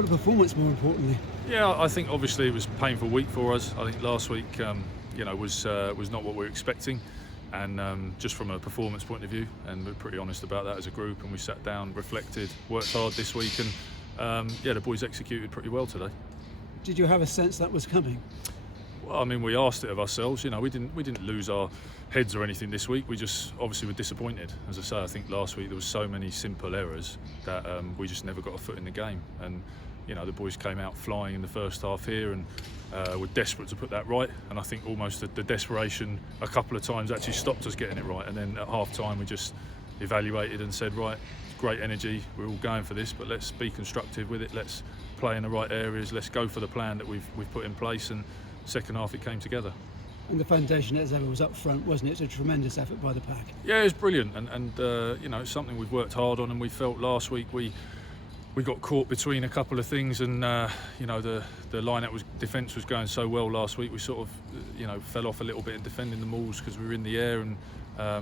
What a performance, more importantly. Yeah, I think obviously it was a painful week for us. I think last week, was not what we were expecting, and just from a performance point of view, and we're pretty honest about that as a group. And we sat down, reflected, worked hard this week, and the boys executed pretty well today. Did you have a sense that was coming? Well, I mean, we asked it of ourselves. We didn't lose our heads or anything this week. We just obviously were disappointed. As I say, I think last week there was so many simple errors that we just never got a foot in the game. And the boys came out flying in the first half here, and were desperate to put that right. And I think almost the desperation a couple of times actually stopped us getting it right. And then at half time we just evaluated and said, right, great energy, we're all going for this, but let's be constructive with it. Let's play in the right areas. Let's go for the plan that we've put in place. And second half it came together. And the foundation as ever was up front, wasn't it? It's a tremendous effort by the pack. Yeah, it was brilliant, and it's something we've worked hard on, and we felt last week we got caught between a couple of things, and the line-out defence was going so well last week. We sort of fell off a little bit in defending the mauls because we were in the air, and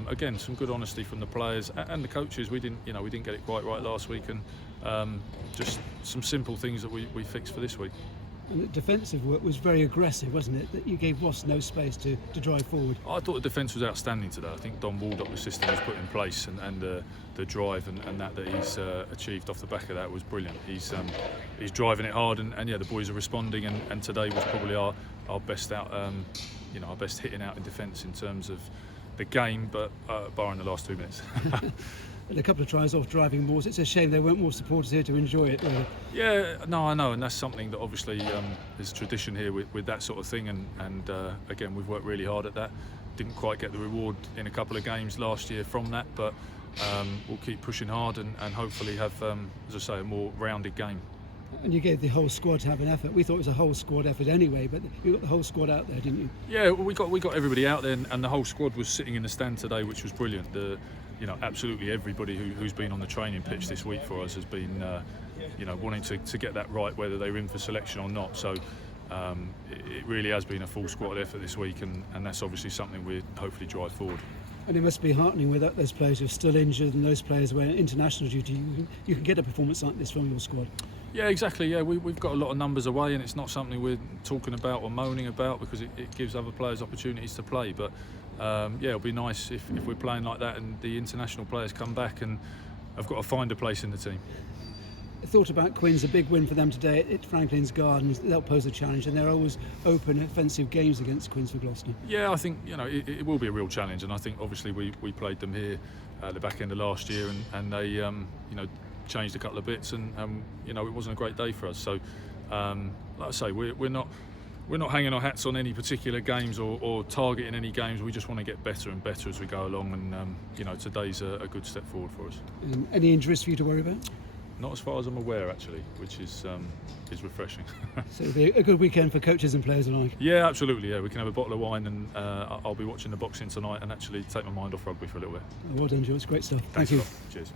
again some good honesty from the players and the coaches. We didn't get it quite right last week, and just some simple things that we fixed for this week. And the defensive work was very aggressive, wasn't it? That you gave Wasps no space to drive forward. I thought the defence was outstanding today. I think Don Waldock, the system he's put in place, and the drive and that he's achieved off the back of that was brilliant. He's driving it hard, and the boys are responding. And today was probably our best out, our best hitting out in defence in terms of the game, but barring the last 2 minutes. And a couple of tries off driving mauls. It's a shame there weren't more supporters here to enjoy it, really. Yeah, no, I know, and that's something that obviously is tradition here with that sort of thing, and again we've worked really hard at that. Didn't quite get the reward in a couple of games last year from that, but we'll keep pushing hard and hopefully have, as I say, a more rounded game. And you gave the whole squad to have an effort. We thought it was a whole squad effort anyway, but you got the whole squad out there, didn't you? Yeah, we got everybody out there, and the whole squad was sitting in the stand today, which was brilliant. Absolutely everybody who's been on the training pitch this week for us has been, wanting to get that right, whether they were in for selection or not. So it really has been a full squad effort this week, and that's obviously something we hopefully drive forward. And it must be heartening with those players who are still injured and those players who are in international duty. You can get a performance like this from your squad. Yeah, exactly. Yeah, we've got a lot of numbers away, and it's not something we're talking about or moaning about because it gives other players opportunities to play. But it'll be nice if we're playing like that and the international players come back and have got to find a place in the team. I thought about Quins, a big win for them today at Franklin's Gardens. They'll pose a challenge, and they're always open, offensive games against Quins for Gloucester. Yeah, I think it will be a real challenge, and I think obviously we played them here at the back end of last year, and they changed a couple of bits, and it wasn't a great day for us. So, like I say, we're not hanging our hats on any particular games or targeting any games. We just want to get better and better as we go along, and today's a good step forward for us. Any injuries for you to worry about? Not as far as I'm aware, actually, which is refreshing. So it'll be a good weekend for coaches and players alike. Yeah, absolutely. Yeah, we can have a bottle of wine, and I'll be watching the boxing tonight and actually take my mind off rugby for a little bit. Well done, Joe. It's great stuff. Thank you. Cheers.